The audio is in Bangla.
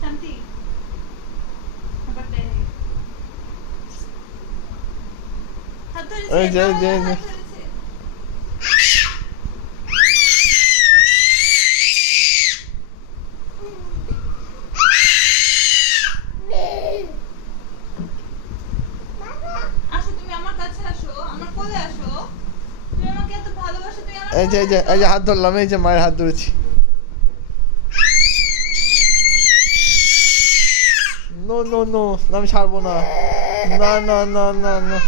শান্তি হাত ধরেছে এই যে এই যে হাত ধরেছে। আসো তুমি আমার কাছে আসো, আমার কোলে আসো। তুমি আমাকে এত ভালোবাসো, তুমি আমার এই যে এই যে এই যে হাত ধরলাম, এই যে মায়ের হাত ধরেছি। নো নো নো, আমি ছাড়বো না। না না না না না।